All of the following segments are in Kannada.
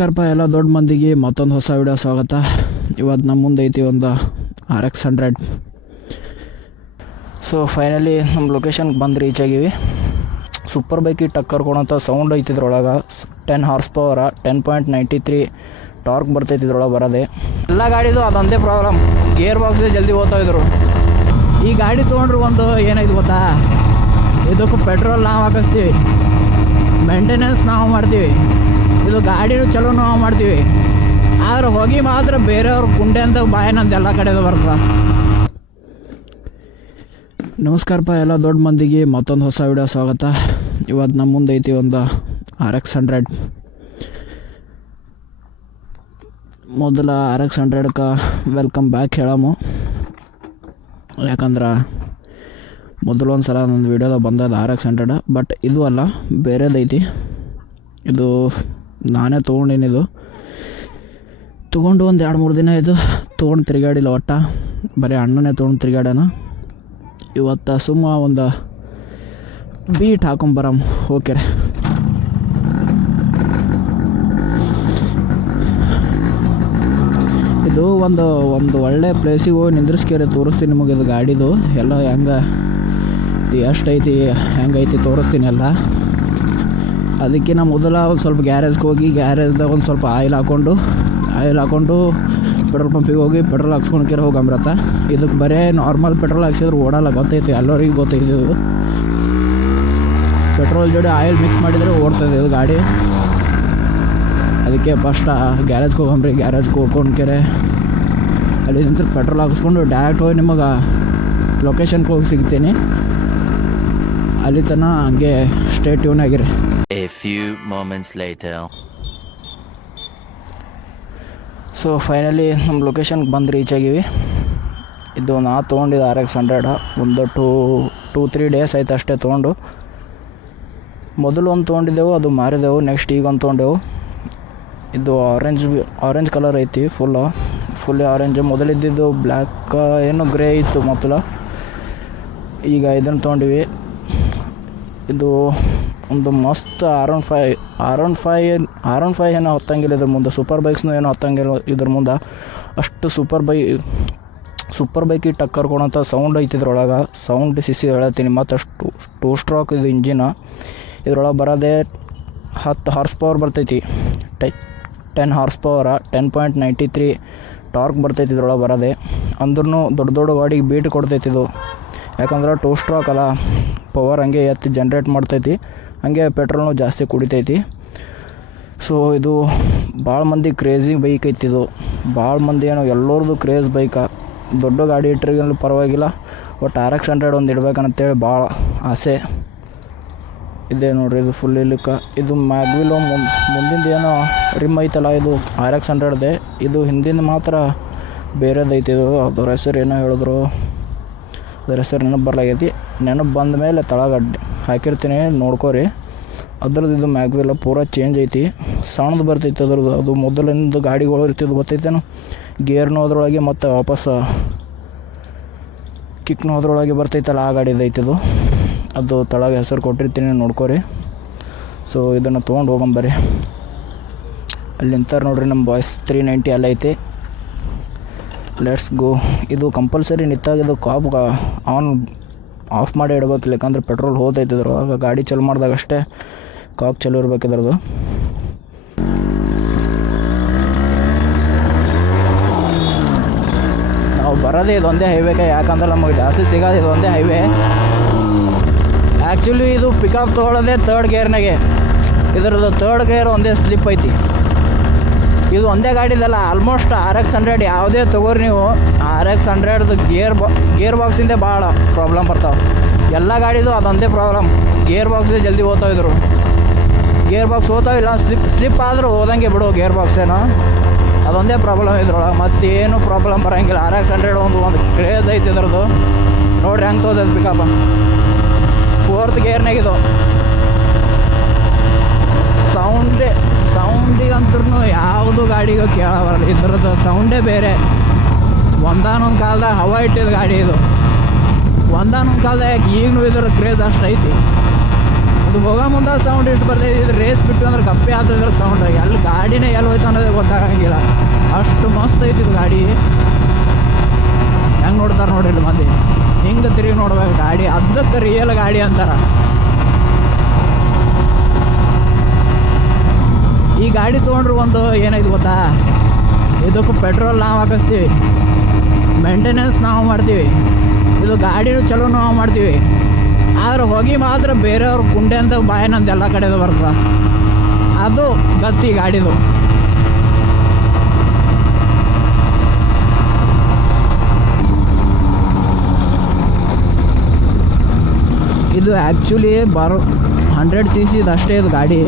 ನಮಸ್ಕಾರಪ್ಪ, ಎಲ್ಲ ದೊಡ್ಡ ಮಂದಿಗೆ ಮತ್ತೊಂದು ಹೊಸ ವಿಡಿಯೋ ಸ್ವಾಗತ. ಇವತ್ತು ನಮ್ಮ ಮುಂದೆ ಐತಿ ಒಂದು R X hundred. So finally ನಮ್ಮ ಲೊಕೇಶನ್ಗೆ ಬಂದು ರೀಚ್ ಆಗಿವಿ. ಸೂಪರ್ ಬೈಕಿ ಟಕ್ಕರ್ ಕೊಡೋಂಥ ಸೌಂಡ್ ಐತಿ ಇದ್ರೊಳಗೆ. Ten horse power ten point ninety three torque ಬರ್ತೈತಿ ಇದ್ರೊಳಗೆ ಬರೋದೇ. ಎಲ್ಲ ಗಾಡಿದು ಅದೊಂದೇ ಪ್ರಾಬ್ಲಮ್ ಗೇರ್ ಬಾಕ್ಸೇ ಜಲ್ದಿ ಓದ್ತಾ ಇದ್ರು. ಈ ಗಾಡಿ ತೊಗೊಂಡ್ರು ಒಂದು ಏನಾಯ್ತು ಗೊತ್ತಾ? ಇದಕ್ಕೂ ಪೆಟ್ರೋಲ್ ನಾವು ಹಾಕಿಸ್ತೀವಿ. ಮೇಂಟೆನೆನ್ಸ್ ನಾವು ಮಾಡ್ತೀವಿ. ಇದು ಗಾಡಿನೂ ಚಲೋ ನಾವು ಮಾಡ್ತೀವಿ. ಆದ್ರೆ ಹೋಗಿ ಮಾತ್ರ ಬೇರೆಯವ್ರ ಗುಂಡೆ ಅಂತ ಬಾಯ ನಮ್ದು ಎಲ್ಲ ಕಡೆದು ಬರ್ತದೆ. ನಮಸ್ಕಾರಪ್ಪ, ಎಲ್ಲ ದೊಡ್ಡ ಮಂದಿಗೆ ಮತ್ತೊಂದು ಹೊಸ ವಿಡಿಯೋ ಸ್ವಾಗತ. ಇವತ್ತು ನಮ್ಮ ಮುಂದೆ ಐತಿ ಒಂದು ಆರ್ ಎಕ್ಸ್ ಹಂಡ್ರೆಡ್. ಮೊದಲ ಆರ್ ಎಕ್ಸ್ ಹಂಡ್ರೆಡ್ಗೆ ವೆಲ್ಕಮ್ ಬ್ಯಾಕ್ ಹೇಳಾಮು. ಯಾಕಂದ್ರೆ ಮೊದಲು ಒಂದು ಸಲ ನನ್ನ ವೀಡಿಯೋದಾಗ ಬಂದದ ಆರ್ ಎಕ್ಸ್ ಹಂಡ್ರೆಡ್ ಬಟ್ ಇದು ಅಲ್ಲ, ಬೇರೆದೈತಿ. ಇದು ನಾನೇ ತೊಗೊಂಡೇನಿ ಇದು? ತೊಗೊಂಡು ಒಂದು ಎರಡು ಮೂರು ದಿನ ಇದು ತೊಗೊಂಡು ತಿರುಗಾಡಿಲ್ಲ ಒಟ್ಟ. ಬರೀ ಅಣ್ಣನೇ ತೊಗೊಂಡು ತಿರುಗಾಡ್ಯಾನ. ಇವತ್ತು ಸುಮ್ಮ ಒಂದು ಬೀಟ್ ಹಾಕೊಂಬರಮ್ ಓಕೆ ಇದು ಒಂದು ಒಂದು ಒಳ್ಳೆ ಪ್ಲೇಸಿಗೆ ಹೋಗಿ ನಿಂದ್ರಿಸ್ಕೇರಿ ತೋರಿಸ್ತೀನಿ ನಿಮಗೆ ಇದು ಗಾಡಿದು. ಎಲ್ಲ ಹೆಂಗೆ ಎಷ್ಟೈತಿ ಹೆಂಗೈತಿ ತೋರಿಸ್ತೀನಿ ಎಲ್ಲ. ಅದಕ್ಕಿಂತ ಮೊದಲ ಒಂದು ಸ್ವಲ್ಪ ಗ್ಯಾರೇಜ್ಗೆ ಹೋಗಿ ಗ್ಯಾರೇಜ್ದಾಗ ಒಂದು ಸ್ವಲ್ಪ ಆಯಿಲ್ ಹಾಕ್ಕೊಂಡು ಆಯಿಲ್ ಹಾಕ್ಕೊಂಡು ಪೆಟ್ರೋಲ್ ಪಂಪಿಗೆ ಹೋಗಿ ಪೆಟ್ರೋಲ್ ಹಾಕ್ಸ್ಕೊಂಡ್ಕೇರ ಹೋಗಿ ಅಮೃತ ಇದಕ್ಕೆ ಬರೀ ನಾರ್ಮಲ್ ಪೆಟ್ರೋಲ್ ಹಾಕ್ಸಿದ್ರೆ ಓಡಲ್ಲ, ಗೊತ್ತೈತಿ, ಎಲ್ಲರಿಗೂ ಗೊತ್ತೈತಿ ಇದು. ಪೆಟ್ರೋಲ್ ಜೋಡಿ ಆಯಿಲ್ ಮಿಕ್ಸ್ ಮಾಡಿದರೆ ಓಡ್ತದೆ ಇದು ಗಾಡಿ. ಅದಕ್ಕೆ ಫಸ್ಟ್ ಗ್ಯಾರೇಜ್ಗೆ ಹೋಗಂಬ್ರಿ ಗ್ಯಾರೇಜ್ಗೆ ಹೋಗ್ಕೊಂಡ್ಕೆರೆ ಅಲ್ಲಿ ನಿಂತು ಪೆಟ್ರೋಲ್ ಹಾಕ್ಸ್ಕೊಂಡು ಡೈರೆಕ್ಟ್ ಹೋಗಿ ನಿಮಗೆ ಲೊಕೇಶನ್ಗೆ ಹೋಗಿ ಸಿಗ್ತೀನಿ. ಅಲ್ಲಿ ತನ ಹಂಗೆ ಸ್ಟೇ ಟ್ಯೂನ್ ಆಗಿರಿ. A few moments later. So finally ನಮ್ಮ ಲೊಕೇಶನ್ಗೆ ಬಂದು ರೀಚ್ ಆಗಿವಿ. ಇದು ನಾ ತೊಗೊಂಡಿದ್ದೆ ಆರ್ ಎಕ್ಸ್ ಹಂಡ್ರೆಡ್ ಒಂದು ಟೂ ಟೂ ತ್ರೀ ಡೇಸ್ ಆಯ್ತು ಅಷ್ಟೇ ತೊಗೊಂಡು. ಮೊದಲು ಒಂದು ತೊಗೊಂಡಿದ್ದೆವು ಅದು ಮಾರಿದೆವು ನೆಕ್ಸ್ಟ್ ಈಗ ಒಂದು ತೊಗೊಂಡೆವು. ಇದು ಆರೆಂಜ್ ಆರೆಂಜ್ ಕಲರ್ ಐತಿ ಫುಲ್ಲು ಫುಲ್ ಆರೆಂಜ್ ಮೊದಲಿದ್ದಿದ್ದು ಬ್ಲ್ಯಾಕ್ ಏನು ಗ್ರೇ ಇತ್ತು ಮೊದಲು. ಈಗ ಇದನ್ನು ತೊಗೊಂಡಿವಿ. ಇದು ಒಂದು ಮಸ್ತ್ R one five R one five R one five ಏನೋ ಹತ್ತಂಗಿಲ್ಲ ಇದ್ರ ಮುಂದೆ. ಸೂಪರ್ ಬೈಕ್ಸ್ನೂ ಏನೋ ಹತ್ತಂಗಿಲ್ಲ ಇದ್ರ ಮುಂದೆ. ಅಷ್ಟು ಸೂಪರ್ ಬೈ ಸೂಪರ್ ಬೈಕಿಗೆ ಟಕ್ಕರ್ ಕೊಡೋಂಥ ಸೌಂಡ್ ಐತಿ ಇದ್ರೊಳಗೆ. ಸೌಂಡ್ ಸಿಸಿ ಹೇಳತ್ತೀನಿ, ಮತ್ತು ಅಷ್ಟು ಟೂ ಸ್ಟ್ರಾಕ್ ಇದು ಇಂಜಿನ ಇದ್ರೊಳಗೆ ಬರೋದೇ ಹತ್ತು ಹಾರ್ಸ್ ಪವರ್ ಬರ್ತೈತಿ. Tie ten horse power ten point ninety three torque ಬರ್ತೈತಿ ಇದ್ರೊಳಗೆ ಬರೋದೇ. ಅಂದ್ರೂ ದೊಡ್ಡ ದೊಡ್ಡ ಗಾಡಿಗೆ ಬೀಟ್ ಕೊಡ್ತೈತಿ ಇದು. ಯಾಕಂದ್ರೆ ಟೂ ಸ್ಟ್ರಾಕ್ ಅಲ್ಲ. ಪವರ್ ಹಂಗೆ ಎತ್ತಿ ಜನ್ರೇಟ್ ಮಾಡ್ತೈತಿ. ಹಂಗೆ ಪೆಟ್ರೋಲ್ನು ಜಾಸ್ತಿ ಕುಡಿತೈತಿ. ಸೊ ಇದು ಭಾಳ ಮಂದಿ ಕ್ರೇಜಿ ಬೈಕ್ ಐತಿ ಇದು. ಭಾಳ ಮಂದಿ ಏನೋ ಎಲ್ಲರದು ಕ್ರೇಜ್ ಬೈಕ ದೊಡ್ಡ ಗಾಡಿ ಇಟ್ಟರಿಗೇನು ಪರವಾಗಿಲ್ಲ. ಒಟ್ಟು ಆರ್ ಎಕ್ಸ್ ಹಂಡ್ರೆಡ್ ಒಂದು ಇಡ್ಬೇಕಂತೇಳಿ ಭಾಳ ಆಸೆ. ಇದೆ ನೋಡ್ರಿ ಇದು ಫುಲ್ ಇಲ್ಲಿಕ್ಕ. ಇದು ಮ್ಯಾಗ್ವಿಲ್ ಮುಂದೆ, ಮುಂದಿಂದ ಏನೋ ರಿಮ್ ಐತಲ್ಲ ಇದು ಆರ್ ಎಕ್ಸ್ ಹಂಡ್ರೆಡ್ದೆ ಇದು ಹಿಂದಿನ ಮಾತ್ರ ಬೇರೆದೈತಿ ಇದು. ಅದರ ಹೆಸರು ಏನೋ ಹೇಳಿದ್ರು. ಅದ್ರ ಹೆಸರು ನೆನಪು ಬರ್ಲಾಗೈತಿ ನೆನಪು ಬಂದ ಮೇಲೆ ತಳಗ ಹಾಕಿರ್ತೀನಿ, ನೋಡ್ಕೋರಿ. ಅದ್ರದ್ದು ಇದು ಮ್ಯಾಗ್ವಿಲ್ಲ ಪೂರ ಚೇಂಜ್ ಐತಿ. ಸಣ್ಣದು ಬರ್ತೈತಿ ಅದ್ರದ್ದು. ಅದು ಮೊದಲಿಂದ ಗಾಡಿಗಳು ಇರ್ತಿದ್ದು ಗೊತ್ತೈತೇನು? ಗೇರ್ನೂ ಅದ್ರೊಳಗೆ ಮತ್ತು ವಾಪಸ್ ಕಿಕ್ನೂ ಅದ್ರೊಳಗೆ ಬರ್ತೈತಲ್ಲ, ಆ ಗಾಡಿದು ಐತಿದು ಅದು ತಳಗ ಹೆಸರು ಕೊಟ್ಟಿರ್ತೀನಿ, ನೋಡ್ಕೋರಿ. ಸೊ ಇದನ್ನು ತೊಗೊಂಡು ಹೋಗಂಬರಿ ಅಲ್ಲಿ ನಿಂತಾರೆ ನೋಡ್ರಿ ನಮ್ಮ ಬಾಯ್ಸ್ ತ್ರೀ ನೈಂಟಿ ಅಲ್ಲೈತಿ. ಲೆಟ್ಸ್ ಗೋ ಇದು ಕಂಪಲ್ಸರಿ ನಿತ್ತಾಗಿದ್ದು ಕಾಪ್ ಆನ್ ಆಫ್ ಮಾಡಿ ಇಡ್ಬೇಕು. ಯಾಕಂದ್ರೆ ಪೆಟ್ರೋಲ್ ಹೋದೈತಿದ್ರು ಆಗ ಗಾಡಿ ಚಲೋ ಮಾಡಿದಾಗ ಅಷ್ಟೇ ಕಾಕ್ ಚಲೋ ಇರ್ಬೇಕು ಇದ್ರದ್ದು. ನಾವು ಬರೋದೇ ಇದೊಂದೇ ಹೈವೇಗೆ ಯಾಕಂದ್ರೆ ನಮಗೆ ಜಾಸ್ತಿ ಸಿಗೋದು ಇದೊಂದೇ ಹೈವೇ ಆ್ಯಕ್ಚುಲಿ ಇದು ಪಿಕಪ್ ತೊಗೊಳ್ಳೋದೇ ತರ್ಡ್ ಗೇರ್ನಾಗೆ ಇದರದ್ದು ತರ್ಡ್ ಗೇರ್ ಒಂದೇ ಸ್ಲಿಪ್ ಐತಿ. ಇದು ಒಂದೇ ಗಾಡಿದಲ್ಲ ಆಲ್ಮೋಸ್ಟ್ ಆರ್ ಎಕ್ಸ್ ಹಂಡ್ರೆಡ್ ಯಾವುದೇ ತೊಗೋರಿ ನೀವು. ಆರ್ ಎಕ್ಸ್ ಹಂಡ್ರೆಡ್ದು ಗೇರ್ ಬಾ ಗೇರ್ ಬಾಕ್ಸಿಂದೇ ಭಾಳ ಪ್ರಾಬ್ಲಮ್ ಬರ್ತಾವೆ. ಎಲ್ಲ ಗಾಡಿದು ಅದೊಂದೇ ಪ್ರಾಬ್ಲಮ್ ಗೇರ್ ಬಾಕ್ಸೇ ಜಲ್ದಿ ಓದ್ತಾಯಿದ್ರು ಗೇರ್ ಬಾಕ್ಸ್ ಓದ್ತಾವಿಲ್ಲ ಸ್ಲಿಪ್ ಸ್ಲಿಪ್ ಆದರೂ ಓದಂಗೆ ಬಿಡು ಗೇರ್ ಬಾಕ್ಸ್ ಏನೋ. ಅದೊಂದೇ ಪ್ರಾಬ್ಲಮ್ ಇದ್ರೊಳಗೆ. ಮತ್ತೇನು ಪ್ರಾಬ್ಲಮ್ ಬರೋಂಗಿಲ್ಲ. ಆರ್ ಎಕ್ಸ್ ಹಂಡ್ರೆಡ್ ಒಂದು ಒಂದು ಕ್ರೇಜ್ ಐತಿ ಇದ್ರದ್ದು. ನೋಡ್ರಿ ಹೆಂಗೆ ತೋದದು ಪಿಕಪ್ಪ ಫೋರ್ತ್ ಗೇರ್ನಾಗಿದು ಸೌಂಡೇ ಸೌಂಡಿಗಂತೂ ಯಾವುದು ಗಾಡಿಗೂ ಕೇಳಬಾರಲ್ಲ ಇದ್ರದ್ದು ಸೌಂಡೇ ಬೇರೆ. ಒಂದಾನೊಂದು ಕಾಲದಾಗ ಹವಾ ಇಟ್ಟಿದ ಗಾಡಿ ಇದು. ಒಂದಾನೊಂದು ಕಾಲದಾಗ ಈಗಲೂ ಇದ್ರ ಕ್ರೇಜ್ ಅಷ್ಟು ಐತಿ. ಅದು ಹೋಗೋ ಮುಂದೆ ಸೌಂಡ್ ಇಷ್ಟು ಬರ್ತೈತಿ ಇದು. ರೇಸ್ ಬಿಟ್ಟು ಅಂದ್ರೆ ಕಪ್ಪೆ ಆಗ್ತದ್ರ ಸೌಂಡ್ ಎಲ್ಲಿ ಗಾಡಿನೇ ಎಲ್ಲಿ ಹೋಯ್ತು ಅನ್ನೋದೇ ಗೊತ್ತಾಗಂಗಿಲ್ಲ. ಅಷ್ಟು ಮಸ್ತ್ ಐತಿ ಇದು ಗಾಡಿ. ಹೆಂಗೆ ನೋಡ್ತಾರೆ ನೋಡಿರಿ ಮಂದಿ. ಹಿಂಗೆ ತಿರುಗಿ ನೋಡ್ಬೇಕು ಗಾಡಿ. ಅದಕ್ಕೆ ರಿಯಲ್ ಗಾಡಿ ಅಂತಾರ. ಗಾಡಿ ತೊಗೊಂಡ್ರೆ ಒಂದು ಏನೈತಿ ಗೊತ್ತಾ? ಇದಕ್ಕೂ ಪೆಟ್ರೋಲ್ ನಾವು ಹಾಕಿಸ್ತೀವಿ. ಮೇಂಟೆನೆನ್ಸ್ ನಾವು ಮಾಡ್ತೀವಿ. ಇದು ಗಾಡಿನೂ ಚಲೋ ನಾವು ಮಾಡ್ತೀವಿ. ಆದ್ರೆ ಹೋಗಿ ಮಾತ್ರ ಬೇರೆಯವ್ರ ಗುಂಡೆ ಅಂತ ಬಾಯನಂತ ಎಲ್ಲ ಕಡೆದು ಬರ್ತದೆ. ಅದು ಗತ್ತಿ ಗಾಡಿದು. ಇದು ಆ್ಯಕ್ಚುಲಿ ಬರೋ ಹಂಡ್ರೆಡ್ ಸಿ ಸಿದು ಅಷ್ಟೇ ಇದು ಗಾಡಿ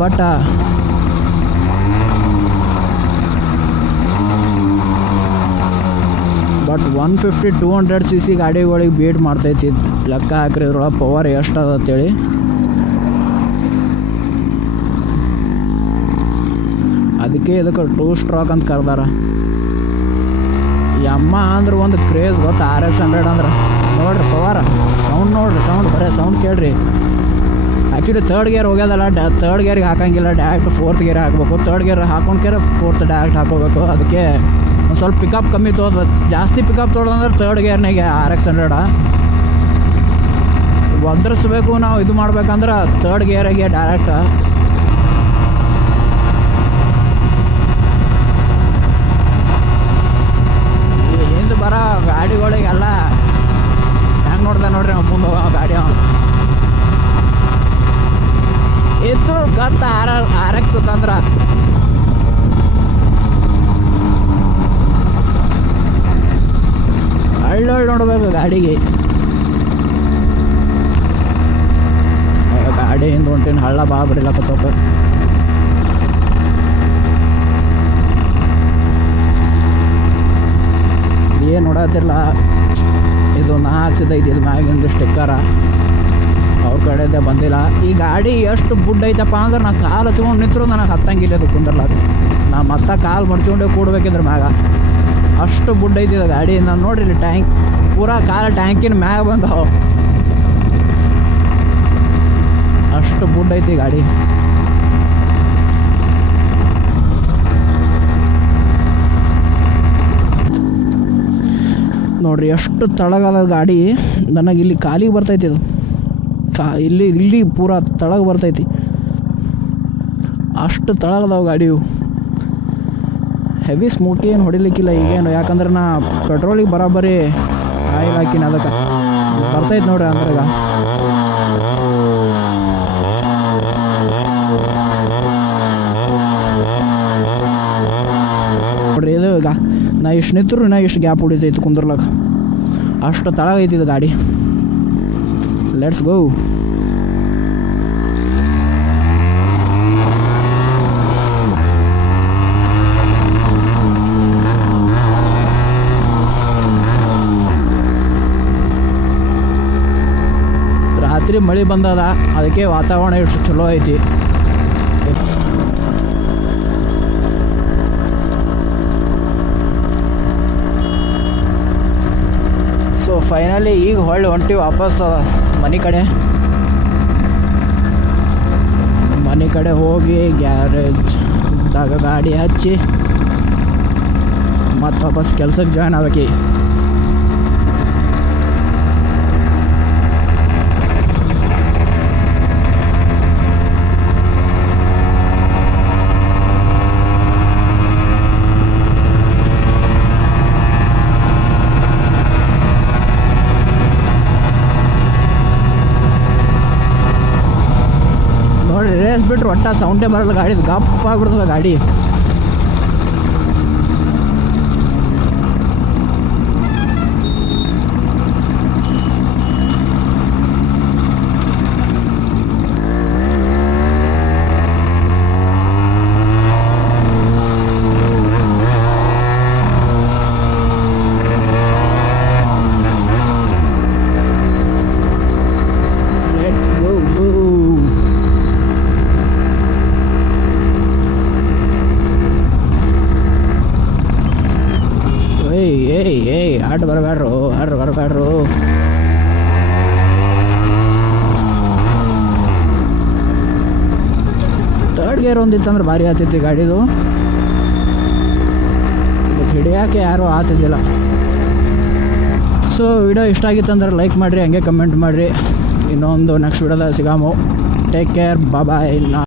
but but one fifty two hundred C C ಗಾಡಿಗಳಿಗೆ beat ಮಾಡ್ತೈತಿ. ಲೆಕ್ಕ ಹಾಕ್ರಿ ಇದ್ರೊಳಗೆ ಪವರ್ ಎಷ್ಟು ಅದ ಅಂತೇಳಿ. ಅದಕ್ಕೆ ಇದಕ್ಕೆ ಟೂ ಸ್ಟ್ರಾಕ್ ಅಂತ ಕರ್ದಾರ. ಯಮ್ಮ ಅಂದ್ರೆ ಒಂದು ಕ್ರೇಜ್ ಗೊತ್ತು? ಆರ್ ಎಕ್ಸ್ ಹಂಡ್ರೆಡ್ ಅಂದ್ರೆ. ನೋಡ್ರಿ ಪವರ್ ಸೌಂಡ್ ನೋಡ್ರಿ ಸೌಂಡ್ ಬರೀ ಸೌಂಡ್ ಕೇಳ್ರಿ. ಆ್ಯಕ್ಚುಲಿ ತರ್ಡ್ ಗೇರ್ ಹೋಗ್ಯದಲ್ಲ ಡ್ಯಾ ತರ್ಡ್ ಗೇರಿಗೆ ಹಾಕಂಗಿಲ್ಲ ಡೈರೆಕ್ಟ್ ಫೋರ್ತ್ ಗೇರ್ ಹಾಕ್ಬೇಕು. ತರ್ಡ್ ಗೇರ್ ಹಾಕೊಂಡ್ಕೇರೆ ಫೋರ್ತ್ ಡೈರೆಕ್ಟ್ ಹಾಕೋಬೇಕು. ಅದಕ್ಕೆ ಒಂದು ಸ್ವಲ್ಪ ಪಿಕಪ್ ಕಮ್ಮಿ ತೋದ ಜಾಸ್ತಿ ಪಿಕಪ್ ತೊಗೊಳೋದಂದ್ರೆ ತರ್ಡ್ ಗೇರ್ನಾಗೆ ಆರ್ ಎಕ್ಸ್ ಹಂಡ್ರೆಡ ಒದರಿಸ್ಬೇಕು ನಾವು ಇದು ಮಾಡ್ಬೇಕಂದ್ರೆ ತರ್ಡ್ ಗೇರಾಗೆ ಡೈರೆಕ್ಟ್ ಹಿಂದೆ ಬರೋ ಗಾಡಿಗಳಿಗೆಲ್ಲ ಹೆಂಗೆ ನೋಡ್ದೆ ನೋಡ್ರಿ ನಾವು ಮುಂದೆ ಹೋಗೋ ಗಾಡಿ ಅವನು ಇದು ಗತ್ತ ಆರ್ ಆರ್ ಎಕ್ಸ್ ತಂದ್ರ ಹಳ್ಳೊಳ್ಳು ನೋಡಬೇಕು ಗಾಡಿಗೆ. ಗಾಡಿ ಹಿಂದೆ ಹೊಂಟಿನ ಹಳ್ಳ ಭಾಳ ಬಿಡಿಲಕತ್ತಪ್ಪ. ಏನು ನೋಡತ್ತಿಲ್ಲ ಇದು ನಾ ಹಾಕ್ಸಿದೈತಿ ಇದು ಮ್ಯಾಗಿಂದು ಸ್ಟಿಕ್ಕರ ಅವ್ರ ಕಡೆಯಿಂದ ಬಂದಿಲ್ಲ. ಈ ಗಾಡಿ ಎಷ್ಟು ಬುಡ್ ಐತಪ್ಪ ಅಂದ್ರೆ ನಾ ಕಾಲು ಹಚ್ಕೊಂಡು ನಿಂತರು ನನಗೆ ಹತ್ತಂಗಿಲ್ಲ ಅದು ಕುಂದರ್ಲಾಕ. ನಾ ಮತ್ತೆ ಕಾಲು ಮಡ್ಚ್ಕೊಂಡೆ ಕೂಡ್ಬೇಕಿದ್ರ ಮ್ಯಾಗ. ಅಷ್ಟು ಬುಡ್ ಐತಿ ಇದು ಗಾಡಿ. ನಾನು ನೋಡಿರಿ ಟ್ಯಾಂಕ್. ಪೂರಾ ಕಾಲ ಟ್ಯಾಂಕಿನ ಮ್ಯಾಗ ಬಂದವು. ಅಷ್ಟು ಬುಡ್ ಐತಿ ಗಾಡಿ. ನೋಡ್ರಿ ಎಷ್ಟು ತಳಗದ ಗಾಡಿ. ನನಗೆ ಇಲ್ಲಿ ಕಾಲಿಗೆ ಬರ್ತೈತಿ ಇದು ಕಾ, ಇಲ್ಲಿ ಇಲ್ಲಿ ಪೂರಾ ತಳಗ ಬರ್ತೈತಿ. ಅಷ್ಟು ತಳಗದಾವ ಗಾಡಿವು ಹೆವಿ ಸ್ಮೋಕ್ ಏನು ಹೊಡಿಲಿಕ್ಕಿಲ್ಲ ಈಗೇನು, ಯಾಕಂದ್ರೆ ನಾ ಪೆಟ್ರೋಲಿಗೆ ಬರಾಬರಿ ಆಯಿಲ್ ಹಾಕಿನ ಅದಕ್ಕೆ. ಬರ್ತೈತೆ ನೋಡ್ರಿ ಅಂದ್ರೆ ನೋಡ್ರಿ ಇದು ಈಗ, ನಾ ಇಷ್ಟು ನಿಂತರು ನಾ ಇಷ್ಟು ಗ್ಯಾಪ್ ಉಳಿತೈತಿ ಕುಂದ್ರಲಾಗ ಅಷ್ಟು ತಳಗೈತಿದ್ದು ಇದು ಗಾಡಿ. ಲೆಟ್ಸ್ ಗೋ ಮಳೆ ಬಂದದ, ಅದಕ್ಕೆ ವಾತಾವರಣ ಎಷ್ಟು ಚಲೋ ಐತಿ. ಸೊ ಫೈನಲಿ ಈಗ ಹೊಳ್ಳಿ ಹೊಂಟಿ ವಾಪಸ್ ಮನೆ ಕಡೆ. ಮನೆ ಕಡೆ ಹೋಗಿ ಗ್ಯಾರೇಜ್ದಾಗ ಗಾಡಿ ಹಚ್ಚಿ ಮತ್ತು ವಾಪಸ್ ಕೆಲ್ಸಕ್ಕೆ ಜಾಯ್ನ್ ಆಗ್ಬೇಕಿ ನೋಡಿ ರೇಸ್ ಬಿಟ್ರು ಒಟ್ಟ ಸೌಂಡೇ ಬರಲ್ಲ ಗಾಡಿ ಗಪ್ ಆಗ್ಬಿಡ್ತದ ಗಾಡಿ. ಹಾಡು ಬರಬೇಡ್ರು ಹಾಡು ಬರಬೇಡ್ರು ತರ್ಡ್ ಗೇರ್ ಒಂದಿತ್ತಂದ್ರೆ ಭಾರಿ ಆತಿತ್ತು ಗಾಡಿದು. ಹಿಡಿಯೋಕೆ ಯಾರು ಆತಿದ್ದಿಲ್ಲ. ಸೊ ವಿಡಿಯೋ ಇಷ್ಟ ಆಗಿತ್ತಂದ್ರೆ ಲೈಕ್ ಮಾಡಿರಿ, ಹಂಗೆ ಕಮೆಂಟ್ ಮಾಡಿರಿ. ಇನ್ನೊಂದು ನೆಕ್ಸ್ಟ್ ವಿಡಿಯೋದಾಗ ಸಿಗಾಮು. ಟೇಕ್ ಕೇರ್ ಬಾಬಾಯ್ ನಾ